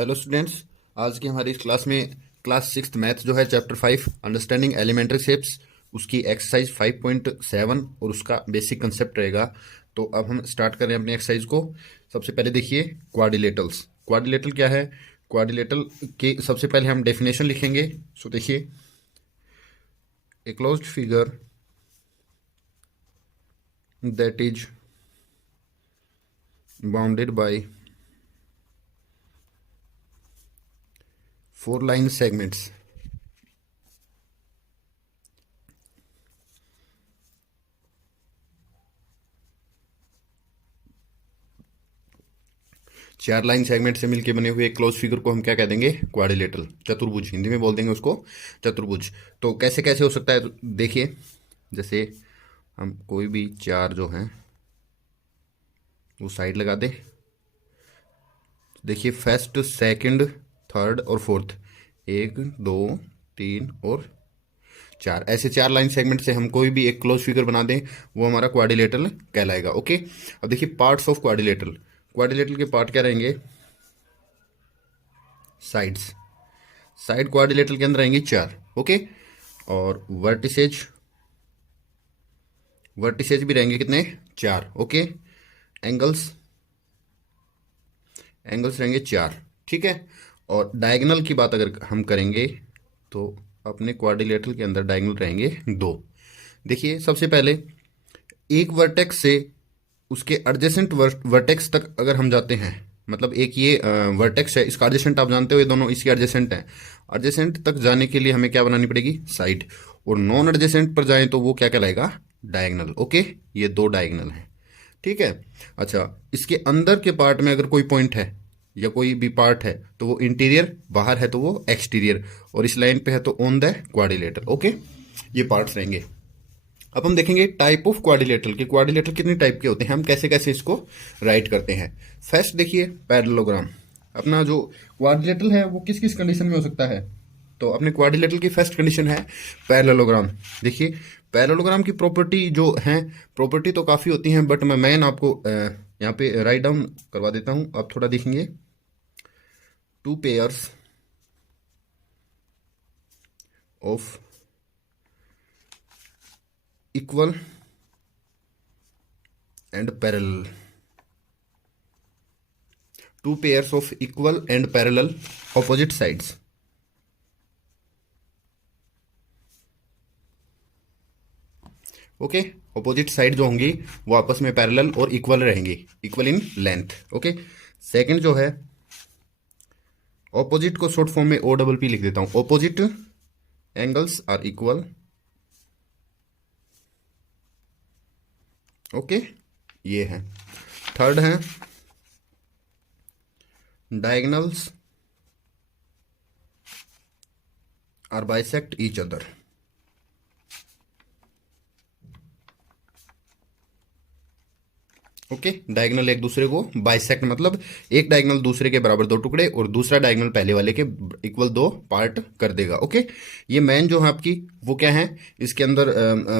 Hello students. आज की हमारी इस क्लास में क्लास 6th मैथ जो है चैप्टर 5 अंडरस्टैंडिंग एलिमेंट्री शेप्स उसकी एक्सरसाइज 5.7 और उसका बेसिक कंसेप्ट रहेगा। तो अब हम स्टार्ट करें अपनी एक्सरसाइज को। सबसे पहले देखिए क्वाड्रिलेटरल्स। क्वाड्रिलेटरल क्या है? क्वाड्रिलेटरल के सबसे पहले हम डेफिनेशन लिखेंगे। सो देखिए, a closed figure that is bounded by 4 line segments चार लाइन सेगमेंट से मिलकर बने हुए एक क्लोज फिगर को हम क्या कह देंगे? क्वाड्रिलेटरल, चतुर्भुज, हिंदी में बोल देंगे उसको चतुर्भुज। तो कैसे कैसे हो सकता है? तो देखिए, जैसे हम कोई भी चार जो हैं वो साइड लगा दे। देखिए, फर्स्ट, सेकंड, थर्ड और फोर्थ, 1 2 3 और 4, ऐसे 4 लाइन सेगमेंट से हम कोई भी एक क्लोज फिगर बना दें, वो हमारा क्वाड्रिलेटरल कहलाएगा। ओके, अब देखिए पार्ट्स ऑफ क्वाड्रिलेटरल। क्वाड्रिलेटरल के पार्ट क्या रहेंगे? साइड्स। साइड क्वाड्रिलेटरल के अंदर आएंगी 4। ओके, और वर्टिसेज, वर्टिसेज भी रहेंगे कितने? 4। ओके, एंगल्स, एंगल्स रहेंगे 4। ठीक है, और डायगोनल की बात अगर हम करेंगे तो अपने क्वाड्रिलेटरल के अंदर डायगोनल रहेंगे 2। देखिए, सबसे पहले एक वर्टेक्स से उसके एडजेसेंट वर्टेक्स तक अगर हम जाते हैं, मतलब एक ये वर्टेक्स है, इसका एडजेसेंट आप जानते हो, ये दोनों इसके एडजेसेंट हैं। एडजेसेंट तक जाने के लिए हमें क्या बनानी पड़ेगी? साइड। और नॉन एडजेसेंट पर जाएं तो वो क्या कहलाएगा? डायगोनल। ओके, ये 2 डायगोनल हैं। ठीक है, अच्छा, इसके अंदर के पार्ट में अगर कोई पॉइंट है या कोई भी पार्ट है तो वो इंटीरियर, बाहर है तो वो एक्सटीरियर, और इस लाइन पे है तो ऑन द क्वाड्रिलेटरल। ओके, ये पार्ट्स रहेंगे। अब हम देखेंगे टाइप ऑफ क्वाड्रिलेटरल के क्वाड्रिलेटरल कितने टाइप के होते हैं, हम कैसे कैसे इसको राइट करते हैं। फर्स्ट देखिए पैरेललोग्राम। अपना जो क्वाड्रिलेटरल है वो किस किस कंडीशन में हो सकता है? तो अपने क्वाड्रिलेटरल की फर्स्ट कंडीशन है पैरेललोग्राम। देखिए, पैरेललोग्राम की प्रॉपर्टी जो है, प्रॉपर्टी तो काफ़ी होती हैं, बट मैं मेन आपको यहाँ पे राइट डाउन करवा देता हूँ। आप थोड़ा देखेंगे, 2 pairs of equal and parallel, 2 pairs of equal and parallel opposite sides। Okay, opposite side जो होंगी वो आपस में पैरेलल और इक्वल रहेंगी, equal in length. Okay, second जो है, ऑपोजिट को शॉर्ट फॉर्म में ओ डबल पी लिख देता हूं, opposite angles are equal. Okay, ये है। थर्ड है diagonals are bisect each other. Okay, diagonal एक दूसरे को बाइसेक्ट, मतलब एक डायगोनल दूसरे के बराबर 2 टुकड़े और दूसरा डायगोनल पहले वाले के इक्वल 2 पार्ट कर देगा। ओके, ये मेन जो है आपकी वो क्या है, इसके अंदर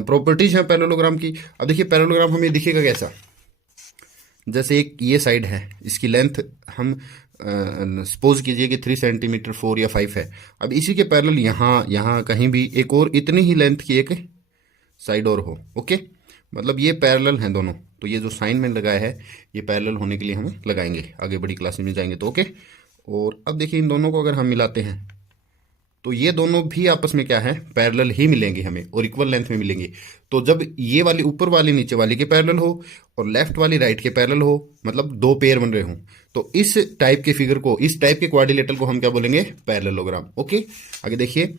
प्रॉपर्टीज है पैरेललोग्राम की। अब देखिए पैरेललोग्राम हमें दिखेगा कैसा? जैसे एक ये साइड है, इसकी लेंथ हम सपोज कीजिए कि 3 सेंटीमीटर 4 या 5 है। अब इसी के पैरेलल यहाँ यहाँ कहीं भी एक और इतनी ही लेंथ की एक साइड और हो। ओके, मतलब ये पैरेलल हैं दोनों। तो ये जो साइन मैंने लगाया है ये पैरेलल होने के लिए हमें लगाएंगे, आगे बड़ी क्लासेस में जाएंगे तो। ओके, और अब देखिए इन दोनों को अगर हम मिलाते हैं तो ये दोनों भी आपस में क्या है? पैरेलल ही मिलेंगे हमें और इक्वल लेंथ में मिलेंगे। तो जब ये वाली ऊपर वाली नीचे वाली के पैरेलल हो और लेफ्ट वाली राइट के पैरेलल हो, मतलब 2 पेयर बन रहे हों, तो इस टाइप के फिगर को, इस टाइप के क्वाड्रिलेटरल को हम क्या बोलेंगे? पैरेललोग्राम। ओके, आगे देखिए,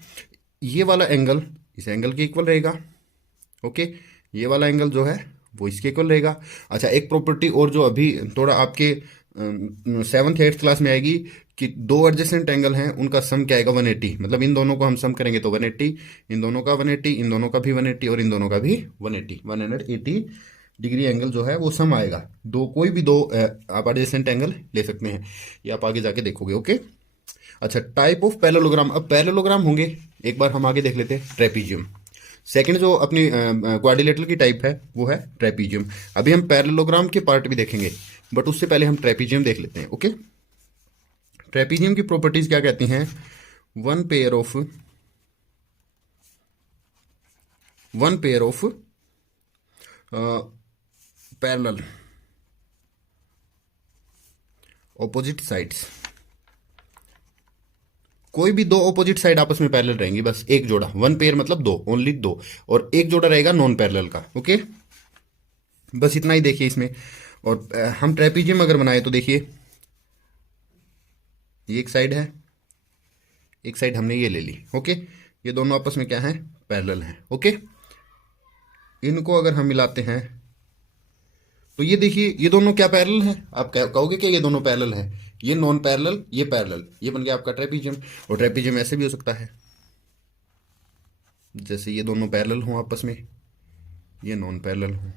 ये वाला एंगल इस एंगल के इक्वल रहेगा। ओके, ये वाला एंगल जो है वो इसके इक्वल रहेगा। अच्छा, एक प्रॉपर्टी और जो अभी थोड़ा आपके 7th 8th क्लास में आएगी कि 2 एडजेसेंट एंगल हैं, उनका सम क्या आएगा? 180। मतलब इन दोनों को हम सम करेंगे तो 180, इन दोनों का 180, इन दोनों का भी 180 और इन दोनों का भी 180 डिग्री एंगल जो है वो सम आएगा। दो, कोई भी 2 आप एडजेसेंट एंगल ले सकते हैं, ये आप आगे जाके देखोगे। ओके, अच्छा, टाइप ऑफ पैरेललोग्राम। अब पैरेललोग्राम होंगे, एक बार हम आगे देख लेते हैं, ट्रेपीजियम। सेकंड जो अपनी क्वाड्रिलेटरल की टाइप है वो है ट्रेपीजियम। अभी हम पैरेललोग्राम के पार्ट भी देखेंगे, बट उससे पहले हम ट्रेपीजियम देख लेते हैं। ओके, ट्रेपीजियम की प्रॉपर्टीज क्या कहती हैं? One pair of parallel opposite sides. कोई भी दो ऑपोजिट साइड आपस में पैरेलल रहेंगी, बस एक जोड़ा, वन पेयर मतलब दो, ओनली दो, और एक जोड़ा रहेगा नॉन पैरेलल का। ओके, बस इतना ही देखिए इसमें। और हम ट्रेपीजियम अगर बनाए तो देखिए, ये एक साइड है, एक साइड हमने ये ले ली। ओके, ये दोनों आपस में क्या है? पैरेलल हैं। ओके, इनको अगर हम मिलाते हैं तो ये देखिए, ये दोनों क्या पैरेलल हैं? आप कहोगे कि ये दोनों पैरेलल हैं, ये नॉन पैरेलल, ये पैरेलल, ये बन गया आपका ट्रेपीजियम। और ट्रेपीजियम ऐसे भी हो सकता है, जैसे ये दोनों पैरेलल हों आपस में, ये नॉन पैरेलल हों।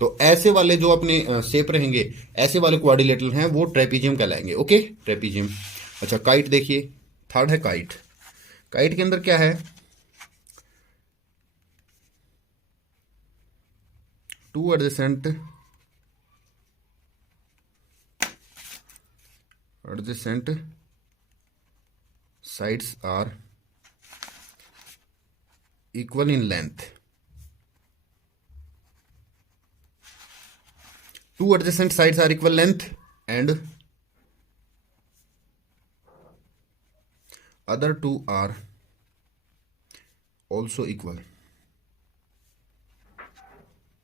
तो ऐसे वाले जो अपने शेप रहेंगे, ऐसे वाले क्वाड्रिलेटरल हैं, वो ट्रेपीजियम कहलाएंगे। Okay, trapezium. अच्छा, काइट देखिए, थर्ड है काइट। काइट के अंदर क्या है? Two adjacent sides are equal in length. Two adjacent sides are equal length and other two are also equal.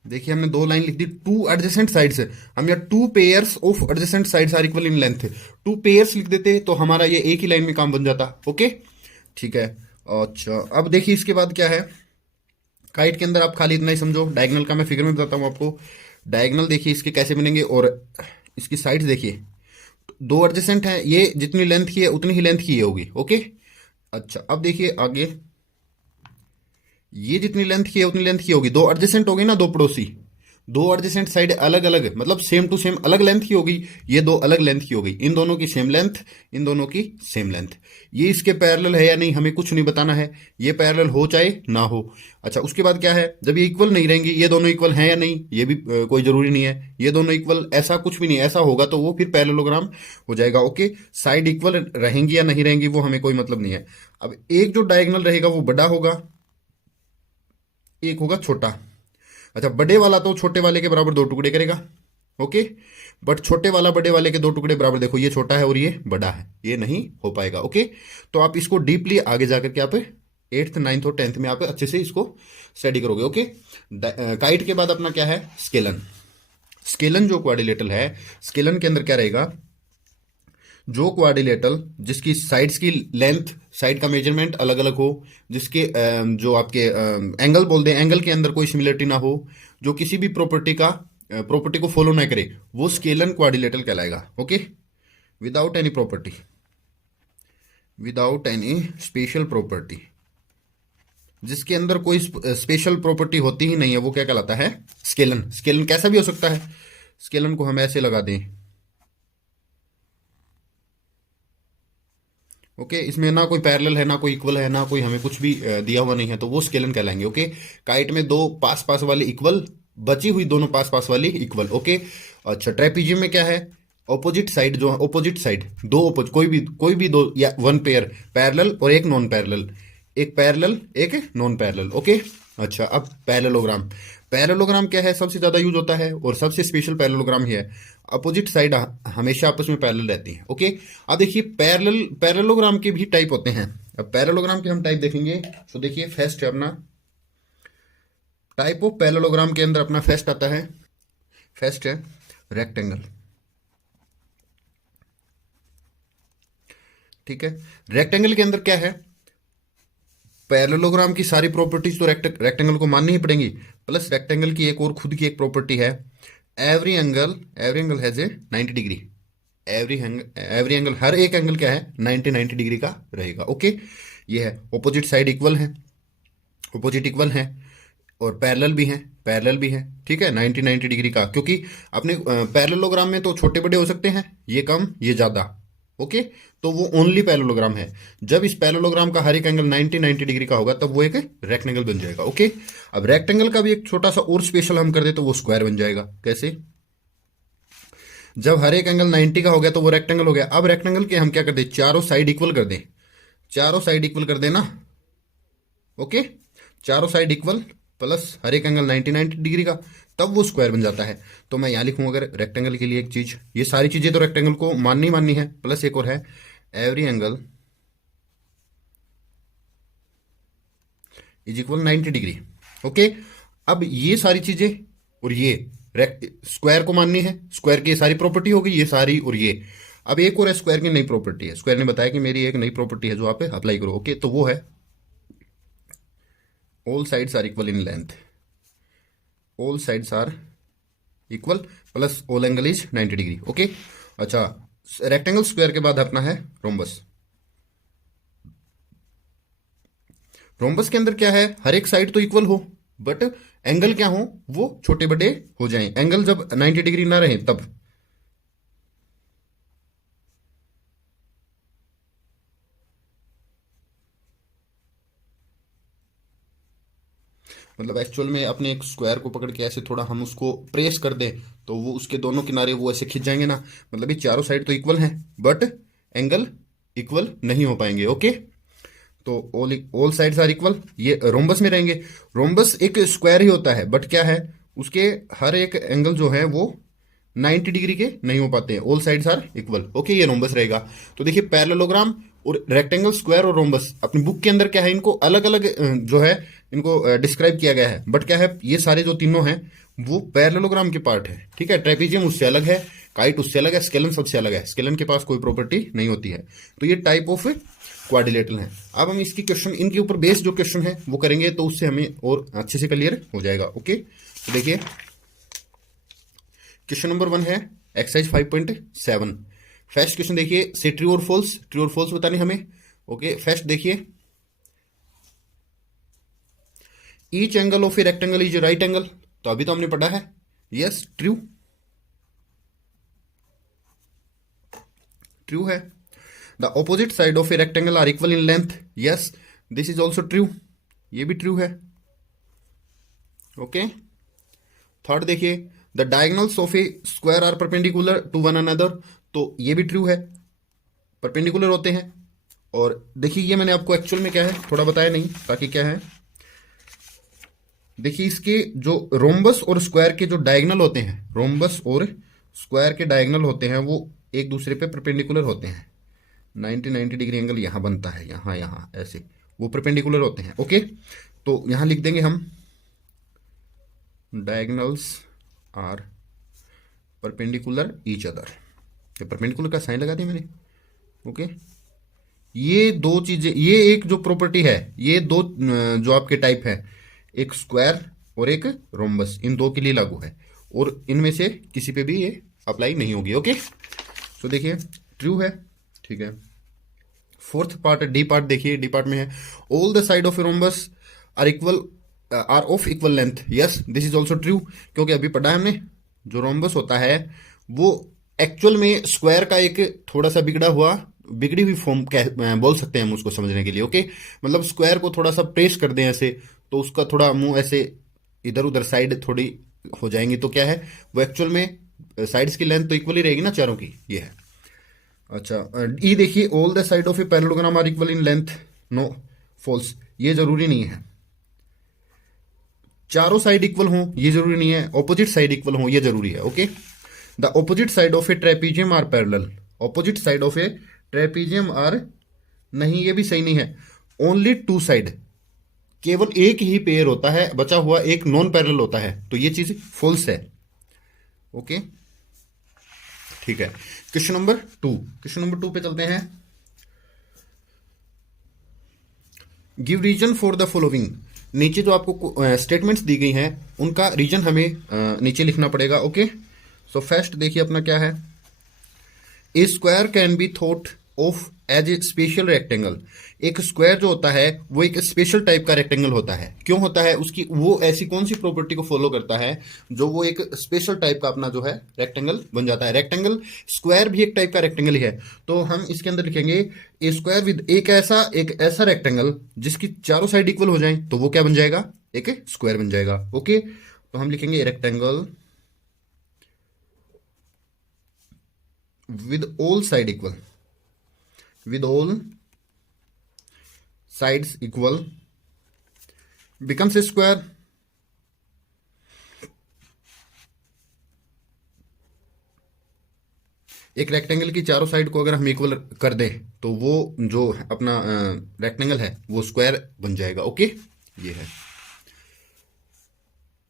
देखिए, हमने दो लाइन लिख दी, टू एडजेसेंट साइड्स। हम यहाँ two pairs of adjacent sides are equal in length, two pairs लिख देते तो हमारा ये एक ही लाइन में काम बन जाता। ओके, ठीक है। अच्छा, अब देखिए इसके बाद क्या है? काइट के अंदर आप खाली इतना ही समझो, डायगोनल का मैं फिगर में बताता हूँ आपको। डायगोनल देखिए इसके कैसे बनेंगे, और इसकी साइड्स देखिए, दो एडजेसेंट हैं, ये जितनी लेंथ की है उतनी ही लेंथ की होगी। ओके, अच्छा, अब देखिए आगे, ये जितनी लेंथ की है उतनी लेंथ की होगी, दो एडजेसेंट होगी ना, दो पड़ोसी, दो एडजेसेंट साइड अलग अलग, मतलब सेम टू सेम अलग लेंथ की होगी, ये दो अलग लेंथ की होगी, इन दोनों की सेम लेंथ, इन दोनों की सेम लेंथ। ये इसके पैरेलल है या नहीं हमें कुछ नहीं बताना है, ये पैरेलल हो चाहे ना हो। अच्छा, उसके बाद क्या है? जब ये इक्वल नहीं रहेंगी, ये दोनों इक्वल हैं या नहीं, ये भी कोई जरूरी नहीं है, ये दोनों इक्वल, ऐसा कुछ भी नहीं, ऐसा होगा तो वो फिर पैरेललोग्राम हो जाएगा। ओके, साइड इक्वल रहेंगी या नहीं रहेंगी वो हमें कोई मतलब नहीं है। अब एक जो डायगोनल रहेगा वो बड़ा होगा, एक होगा छोटा। अच्छा, बड़े वाला तो छोटे वाले के बराबर दो टुकड़े करेगा। ओके, बट छोटे वाला बड़े वाले के दो टुकड़े बराबर, देखो ये छोटा है और ये बड़ा है, ये नहीं हो पाएगा। ओके, तो आप इसको डीपली आगे जाकर के आप 8th 9th और 10th में आप अच्छे से इसको स्टडी करोगे। ओके, काइट के बाद अपना क्या है? स्केलन। स्केलन जो क्वाड्रिलेटरल है, स्केलन के अंदर क्या रहेगा? जो क्वाड्रिलेटरल जिसकी साइड्स की लेंथ, साइड का मेजरमेंट अलग अलग हो, जिसके जो आपके एंगल बोल दें, एंगल के अंदर कोई सिमिलरिटी ना हो, जो किसी भी प्रॉपर्टी को फॉलो ना करे, वो स्केलन क्वाड्रिलेटरल कहलाएगा। Okay, without any special property, जिसके अंदर कोई स्पेशल प्रॉपर्टी होती ही नहीं है, वो क्या कहलाता है? स्केलन। स्केलन कैसा भी हो सकता है, स्केलन को हम ऐसे लगा दें। ओके, इसमें ना कोई पैरेलल है, ना कोई इक्वल है, ना कोई हमें कुछ भी दिया हुआ नहीं है, तो वो स्केलन कहलाएंगे। ओके, काइट में दो पास पास वाले इक्वल, बची हुई दोनों पास पास वाली इक्वल। ओके, अच्छा, ट्रेपीजियम में क्या है? ऑपोजिट साइड, जो ऑपोजिट साइड दो कोई भी दो, या वन पेयर पैरेलल और एक नॉन पैरेलल, एक पैरेलल एक नॉन पैरेलल। ओके, अच्छा, अब पैरेललोग्राम। पैरेललोग्राम क्या है? सबसे ज्यादा यूज होता है और सबसे स्पेशल पैरेललोग्राम ही है। अपोजिट साइड हमेशा आपस में पैरेलल रहती है। ओके, अब देखिए पैरेललोग्राम के भी टाइप होते हैं। अब पैरेललोग्राम के हम टाइप देखेंगे तो देखिए, फर्स्ट है अपना टाइप ऑफ पैरेललोग्राम के अंदर अपना फर्स्ट आता है, फर्स्ट है रेक्टेंगल। ठीक है, रेक्टेंगल के अंदर क्या है? पैरेललोग्राम की सारी प्रॉपर्टीज तो रेक्टेंगल को माननी ही पड़ेंगी, प्लस रेक्टेंगल की एक और खुद की एक प्रॉपर्टी है, every angle has a 90 degree. Every angle, हर एक एंगल क्या है? 90 डिग्री का रहेगा। ओके, ये है। ऑपोजिट साइड इक्वल है और पैरेलल भी है। ठीक है, 90 डिग्री का, क्योंकि अपने पैरेललोग्राम में तो छोटे बड़े हो सकते हैं, ये कम ये ज्यादा। ओके, तो वो ओनली पैरेललोग्राम है। जब इस पैरेललोग्राम का हर एक एंगल 90 डिग्री का होगा तब वो एक रेक्टेंगल बन जाएगा। ओके, अब रेक्टेंगल का भी एक छोटा सा और स्पेशल हम कर दे तो वो स्क्वायर बन जाएगा। कैसे? जब हर एक एंगल 90 का हो गया तो वो रेक्टेंगल हो गया। अब रेक्टेंगल के हम क्या कर दें, चारों साइड इक्वल कर दें, चारों साइड इक्वल कर देना। ओके, चारों साइड इक्वल प्लस हर एक एंगल 90 डिग्री का, तब वो स्क्वायर बन जाता है। तो मैं यहाँ लिखूँ अगर रेक्टेंगल के लिए एक चीज, ये सारी चीजें तो रेक्टेंगल को माननी है, प्लस एक और है every angle is equal 90 degree. Okay, अब ये सारी चीजें और ये स्क्वायर को माननी है, स्क्वायर की ये सारी प्रॉपर्टी होगी, ये सारी और ये। अब एक और है स्क्वायर की नई प्रॉपर्टी है, स्क्वायर ने बताया कि मेरी एक नई प्रॉपर्टी है जो आप अप्लाई करो। ओके, तो वो है all sides are equal in length, all sides are equal plus all angle is 90 degree. Okay, अच्छा, रेक्टेंगल स्क्वायर के बाद अपना है रोम्बस। रोम्बस के अंदर क्या है, हर एक साइड तो इक्वल हो बट एंगल क्या हो, वो छोटे बड़े हो जाएं। एंगल जब 90 डिग्री ना रहे तब। मतलब एक्चुअल में अपने एक स्क्वायर को पकड़ के ऐसे थोड़ा हम उसको प्रेस कर दें तो वो उसके दोनों किनारे वो ऐसे खिंच जाएंगे ना। मतलब ये चारों साइड तो इक्वल हैं बट एंगल इक्वल नहीं हो पाएंगे। ओके, तो ऑल साइड्स आर इक्वल, ये रोम्बस में रहेंगे। रोम्बस एक स्क्वायर ही होता है बट क्या है, उसके हर एक एंगल जो है वो 90 डिग्री के नहीं हो पाते हैं, all sides are equal. Okay, ये रोम्बस रहेगा। तो देखिए पैरेललोग्राम और रेक्टेंगल, स्क्वायर और रोम्बस अपनी बुक के अंदर क्या है, इनको अलग अलग जो है इनको डिस्क्राइब किया गया है, बट क्या है ये सारे जो तीनों हैं वो पैरेललोग्राम के पार्ट है। ठीक है, ट्रेपीजियम उससे अलग है, काइट उससे अलग है, स्केलन सबसे अलग है। स्केलन के पास कोई प्रॉपर्टी नहीं होती है। तो ये टाइप ऑफ क्वाड्रिलेटरल है। अब हम इसकी क्वेश्चन, इनके ऊपर बेस्ड जो क्वेश्चन है वो करेंगे तो उससे हमें और अच्छे से क्लियर हो जाएगा। ओके, तो देखिए क्वेश्चन नंबर 1 है एक्सरसाइज 5.7। फर्स्ट क्वेश्चन देखिए, से ट्रू और फॉल्स, ट्रू और फॉल्स बताने हमें। ओके, फर्स्ट देखिए, each angle of a rectangle is right angle, तो अभी तो हमने पढ़ा है, यस ट्रू, ट्रू है। The opposite side of a rectangle are equal in length, yes this is also true, ये भी ट्रू है। ओके, थर्ड देखिए, the diagonals of a square are perpendicular to one another, तो ये भी true है, perpendicular होते हैं। और देखिए ये मैंने आपको एक्चुअल में क्या है थोड़ा बताया नहीं, ताकि क्या है, देखिए इसके जो रोम्बस और स्क्वायर के जो डायगोनल होते हैं, रोम्बस और स्क्वायर के डायगोनल होते हैं वो एक दूसरे पे परपेंडिकुलर होते हैं। 90 डिग्री एंगल यहाँ बनता है, यहाँ यहाँ ऐसे, वो परपेंडिकुलर होते हैं। ओके, तो यहाँ लिख देंगे हम diagonals are perpendicular each other, perpendicular का साइन लगा दिया मैंने। ओके, ये दो चीजें, ये एक जो प्रॉपर्टी है, ये दो जो आपके टाइप है, एक स्क्वायर और एक रोम्बस, इन दो के लिए लागू है और इनमें से किसी पे भी ये अप्लाई नहीं होगी। ओके, तो देखिए ट्रू है। ठीक है, फोर्थ पार्ट डी पार्ट देखिए, डी पार्ट में है all the side of rhombus are equal are of equal length, yes this is also true, क्योंकि अभी पढ़ा है हमने जो रोम्बस होता है वो एक्चुअल में स्क्वायर का एक थोड़ा सा बिगड़ी हुई फॉर्म बोल सकते हैं हम उसको समझने के लिए। ओके, मतलब स्क्वायर को थोड़ा सा प्रेस कर दें ऐसे तो उसका थोड़ा मुंह ऐसे इधर उधर साइड थोड़ी हो जाएंगी, तो क्या है वो एक्चुअल में साइड्स की लेंथ तो इक्वल ही रहेगी ना चारों की, ये है। अच्छा, ई देखिए, all the side of a parallelogram are equal in length, no false, ये जरूरी नहीं है। चारों साइड इक्वल हों ये जरूरी नहीं है, ऑपोजिट साइड इक्वल हों ये जरूरी है। Okay, the opposite side of a trapezium are parallel, opposite side of a trapezium are, नहीं ये भी सही नहीं है, ओनली टू साइड, केवल एक ही पेयर होता है, बचा हुआ एक नॉन पैरेलल होता है, तो ये चीज फॉल्स है। ओके, ठीक है। क्वेश्चन नंबर 2, क्वेश्चन नंबर 2 पे चलते हैं। Give reason for the following, नीचे जो आपको स्टेटमेंट्स दी गई हैं उनका रीजन हमें नीचे लिखना पड़ेगा। ओके, सो फर्स्ट देखिए अपना क्या है, a square can be thought of as a special rectangle, एक स्क्वायर जो होता है वो एक स्पेशल टाइप का रेक्टेंगल होता है। क्यों होता है, उसकी वो ऐसी कौन सी प्रॉपर्टी को फॉलो करता है जो वो एक स्पेशल टाइप का अपना जो है रेक्टेंगल बन जाता है। रेक्टेंगल, स्क्वायर भी एक टाइप का रेक्टेंगल ही है, तो हम इसके अंदर लिखेंगे ए स्क्वायर विद एक ऐसा रेक्टेंगल जिसकी चारों साइड इक्वल हो जाए, तो वो क्या बन जाएगा, एक स्क्वायर बन जाएगा। ओके, तो हम लिखेंगे rectangle with all side equal, with all sides equal becomes a square. एक रेक्टेंगल की चारों साइड को अगर हम इक्वल कर दें तो वो जो अपना रेक्टेंगल है वो स्क्वायर बन जाएगा। ओके, ये है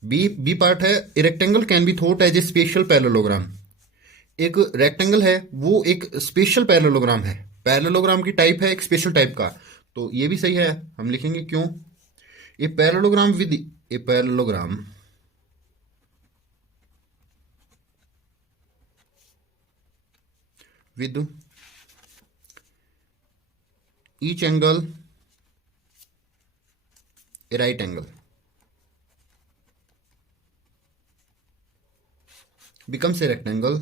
बी पार्ट है। A rectangle can be thought as a special parallelogram. एक रेक्टेंगल है वो एक स्पेशल पैरेललोग्राम है। पैरेललोग्राम की टाइप है एक स्पेशल टाइप का, तो ये भी सही है, हम लिखेंगे क्यों। A parallelogram with a parallelogram with each angle a right angle becomes a rectangle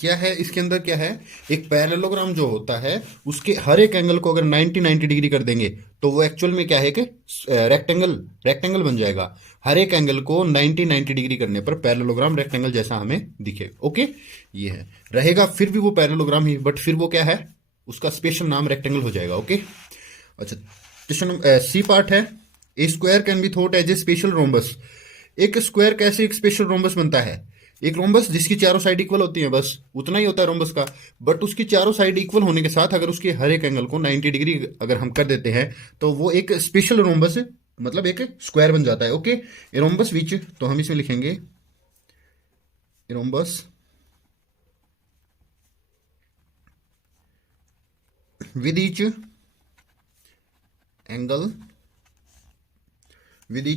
क्या है इसके अंदर, क्या है, एक पैरेललोग्राम जो होता है उसके हर एक एंगल को अगर 90 डिग्री कर देंगे तो वो एक्चुअल में क्या है कि रेक्टेंगल बन जाएगा। हर एक एंगल को 90 डिग्री करने पर पैरेललोग्राम रेक्टेंगल जैसा हमें दिखे। ओके, ये है, रहेगा फिर भी वो पैरेललोग्राम ही, बट फिर वो क्या है, उसका स्पेशल नाम रेक्टेंगल हो जाएगा। ओके, अच्छा, क्वेश्चन सी पार्ट है। A square can be thought as a special rhombus. एक स्क्वायर कैसे एक स्पेशल रोम्बस बनता है। एक रोम्बस जिसकी चारों साइड इक्वल होती हैं, बस उतना ही होता है रोम्बस का, बट उसकी चारों साइड इक्वल होने के साथ अगर उसके हर एक एंगल को 90 डिग्री अगर हम कर देते हैं तो वो एक स्पेशल रोम्बस मतलब एक स्क्वायर बन जाता है। ओके, ए रोम्बस विच, तो हम इसमें लिखेंगे a rhombus with each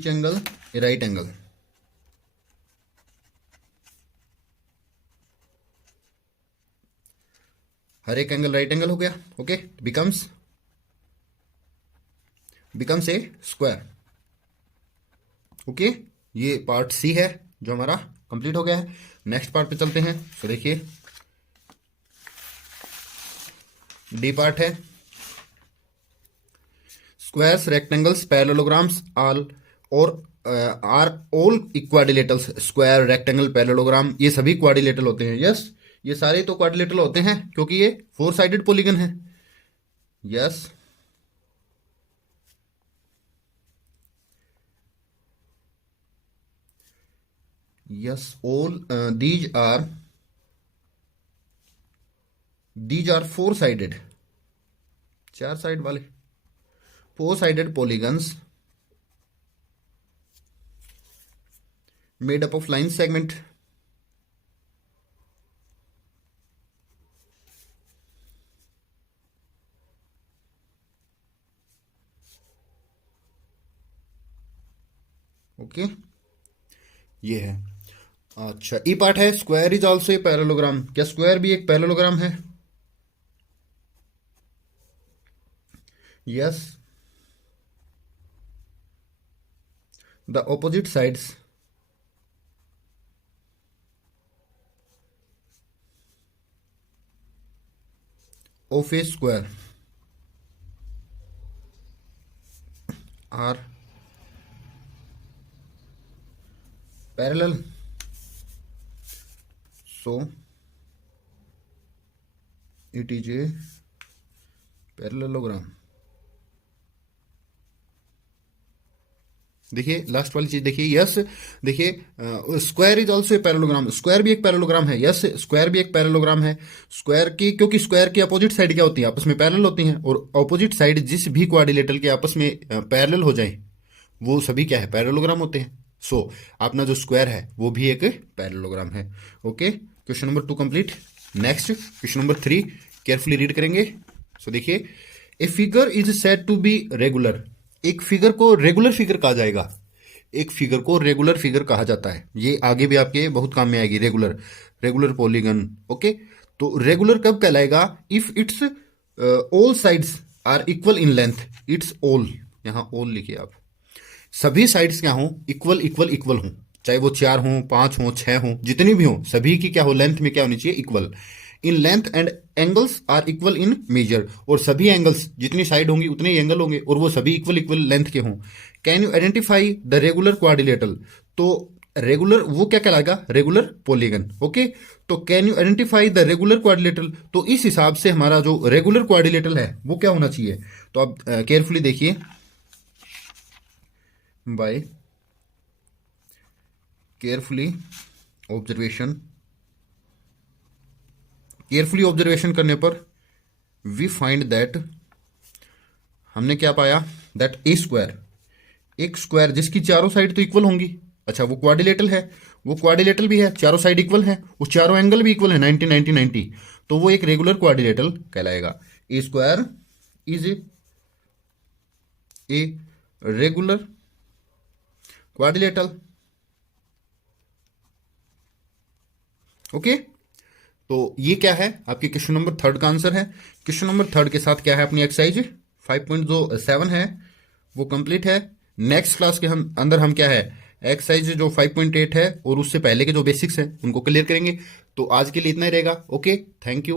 angle a right angle. हर एक एंगल राइट एंगल हो गया। Okay, becomes a square. Okay, ये पार्ट सी है जो हमारा कंप्लीट हो गया है। नेक्स्ट पार्ट पे चलते हैं। तो देखिए डी पार्ट है। Squares, rectangles, parallelograms are all quadrilaterals. Square, rectangle, parallelogram ये सभी क्वाड्रिलेटरल होते हैं। यस, ये सारे तो क्वाड्रिलेटरल होते हैं क्योंकि ये 4 साइडेड पॉलीगन है। Yes, all these are 4 sided, 4 side वाले 4 sided polygons made up of line segment. Okay, ये है। अच्छा, ई पार्ट है। Square is also a parallelogram. क्या स्क्वायर भी एक पैरेललोग्राम है? Yes, the opposite sides of a square are parallel, so it is a parallelogram। देखिए last वाली चीज देखिए। यस, देखिए square is also a parallelogram. Square भी एक पैरेललोग्राम है। यस, स्क्वायर भी एक पैरेललोग्राम है। स्क्वायर की, क्योंकि स्क्वायर की अपोजिट साइड क्या होती है, आपस में पैरेलल होती हैं, और अपोजिट साइड जिस भी क्वाड्रिलेटरल के आपस में पैरेलल हो जाए वो सभी क्या है, पैरेललोग्राम होते हैं। सो अपना जो स्क्वायर है वो भी एक पैरेललोग्राम है। Okay, question number 2 complete. Next question number 3 carefully read करेंगे। सो देखिए, a figure is said to be regular. एक फिगर को रेगुलर फिगर कहा जाएगा। एक फिगर को रेगुलर फिगर कहा जाता है। ये आगे भी आपके बहुत काम में आएगी। Regular polygon. ओके, तो रेगुलर कब कहलाएगा? If its all sides are equal in length. Its all, यहां ऑल लिखिए आप, सभी साइड्स क्या हों, इक्वल हों, चाहे वो 4 हों, 5 हों, 6 हों, जितनी भी हों, सभी की क्या हो, लेंथ में क्या होनी चाहिए, equal. In length and angles are equal in measure, और सभी एंगल्स जितनी साइड होंगी उतने ही एंगल होंगे और वो सभी इक्वल इक्वल लेंथ के हों। Can you identify the regular quadrilateral, तो रेगुलर वो क्या कहलाएगा, रेगुलर पॉलीगन। ओके, तो can you identify the regular quadrilateral, तो इस हिसाब से हमारा जो रेगुलर क्वाड्रिलेटरल है वो क्या होना चाहिए। तो आप केयरफुली देखिए, बाय केयरफुली ऑब्जर्वेशन करने पर वी फाइंड दैट, हमने क्या पाया, दैट ए स्क्वायर, एक स्क्वायर जिसकी चारों साइड तो इक्वल होंगी, अच्छा वो क्वाड्रिलेटरल है, वो क्वाड्रिलेटरल भी है, चारों साइड इक्वल है, वो चारों एंगल भी इक्वल है 90 90 90, तो वो एक रेगुलर क्वाड्रिलेटरल कहलाएगा। A square is a regular quadrilateral. Okay, तो ये क्या है, आपके क्वेश्चन नंबर 3 का आंसर है। क्वेश्चन नंबर 3 के साथ क्या है, अपनी एक्सरसाइज 5.7 है वो कंप्लीट है। नेक्स्ट क्लास के हम अंदर हम क्या है, एक्सरसाइज जो 5.8 है और उससे पहले के जो बेसिक्स हैं उनको क्लियर करेंगे। तो आज के लिए इतना ही रहेगा। Okay, thank you.